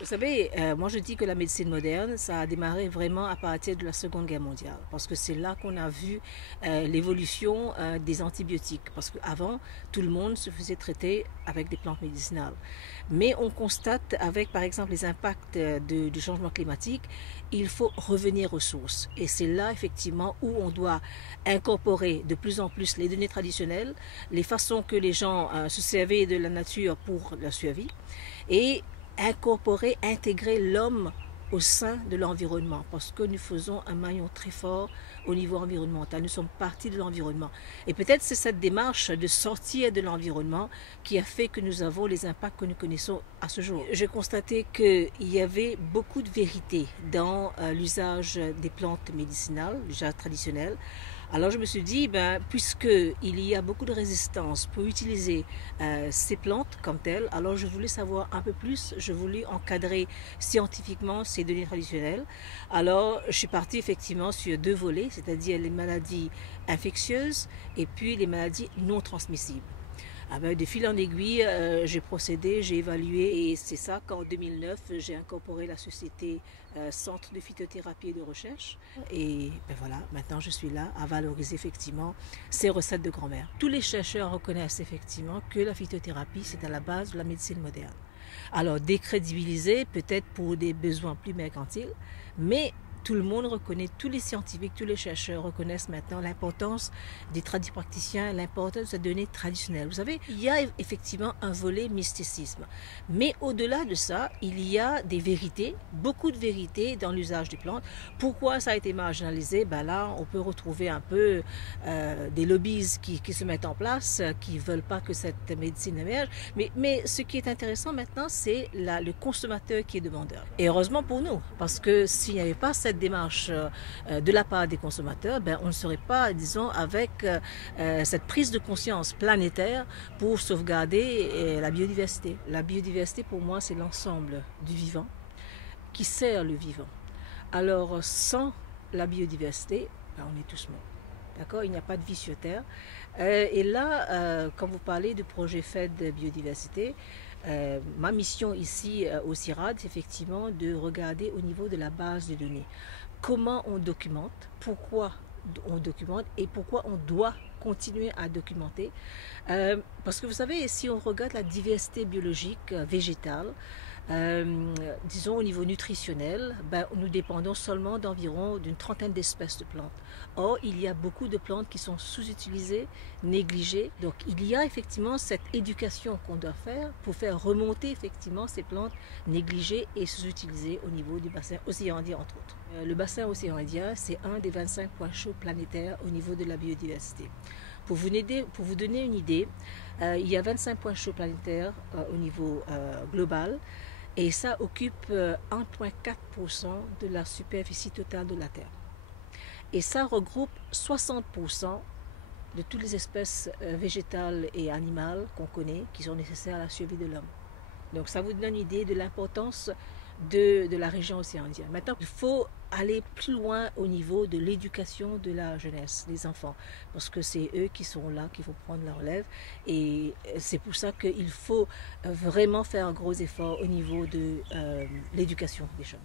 Vous savez, moi je dis que la médecine moderne, ça a démarré vraiment à partir de la Seconde Guerre mondiale, parce que c'est là qu'on a vu l'évolution des antibiotiques, parce qu'avant, tout le monde se faisait traiter avec des plantes médicinales. Mais on constate avec, par exemple, les impacts du changement climatique, il faut revenir aux sources. Et c'est là, effectivement, où on doit incorporer de plus en plus les données traditionnelles, les façons que les gens se servaient de la nature pour la survie, et incorporer, intégrer l'homme au sein de l'environnement, parce que nous faisons un maillon très fort au niveau environnemental. Nous sommes partie de l'environnement. Et peut-être c'est cette démarche de sortir de l'environnement qui a fait que nous avons les impacts que nous connaissons à ce jour. J'ai constaté qu'il y avait beaucoup de vérité dans l'usage des plantes médicinales, l'usage traditionnel. Alors je me suis dit, puisqu'il y a beaucoup de résistance pour utiliser ces plantes comme telles, alors je voulais savoir un peu plus, je voulais encadrer scientifiquement ces données traditionnelles. Alors je suis partie effectivement sur deux volets, c'est-à-dire les maladies infectieuses et puis les maladies non transmissibles. De fil en aiguille, j'ai procédé, j'ai évalué et c'est ça qu'en 2009, j'ai incorporé la société Centre de phytothérapie et de recherche. Et voilà, maintenant je suis là à valoriser effectivement ces recettes de grand-mère. Tous les chercheurs reconnaissent effectivement que la phytothérapie, c'est à la base de la médecine moderne. Alors décrédibilisé peut-être pour des besoins plus mercantiles, mais tout le monde reconnaît, tous les scientifiques, tous les chercheurs reconnaissent maintenant l'importance des tradipraticiens, l'importance de ces données traditionnelles. Vous savez, il y a effectivement un volet mysticisme. Mais au-delà de ça, il y a des vérités, beaucoup de vérités dans l'usage des plantes. Pourquoi ça a été marginalisé? Là, on peut retrouver un peu des lobbies qui se mettent en place, qui ne veulent pas que cette médecine émerge. Mais ce qui est intéressant maintenant, c'est le consommateur qui est demandeur. Et heureusement pour nous, parce que s'il n'y avait pas cette démarche de la part des consommateurs, on ne serait pas, disons, avec cette prise de conscience planétaire pour sauvegarder la biodiversité. La biodiversité, pour moi, c'est l'ensemble du vivant qui sert le vivant. Alors, sans la biodiversité, on est tous morts. D'accord? Il n'y a pas de vie sur Terre. Et là, quand vous parlez du projet FED biodiversité, ma mission ici au CIRAD, c'est effectivement de regarder au niveau de la base de données. Comment on documente, pourquoi on documente et pourquoi on doit continuer à documenter. Parce que vous savez, si on regarde la diversité biologique végétale, disons au niveau nutritionnel, nous dépendons seulement d'environ d'une trentaine d'espèces de plantes. Or, il y a beaucoup de plantes qui sont sous-utilisées, négligées. Donc, il y a effectivement cette éducation qu'on doit faire pour faire remonter effectivement ces plantes négligées et sous-utilisées au niveau du bassin océan Indien, entre autres. Le bassin océan Indien, c'est un des 25 points chauds planétaires au niveau de la biodiversité. Pour vous donner une idée, il y a 25 points chauds planétaires au niveau global. Et ça occupe 1,4% de la superficie totale de la Terre. Et ça regroupe 60% de toutes les espèces végétales et animales qu'on connaît, qui sont nécessaires à la survie de l'homme. Donc ça vous donne une idée de l'importance de la région océan Indien. Maintenant, il faut aller plus loin au niveau de l'éducation de la jeunesse, des enfants, parce que c'est eux qui sont là, qu'il faut prendre la relève. Et c'est pour ça qu'il faut vraiment faire un gros effort au niveau de l'éducation des jeunes.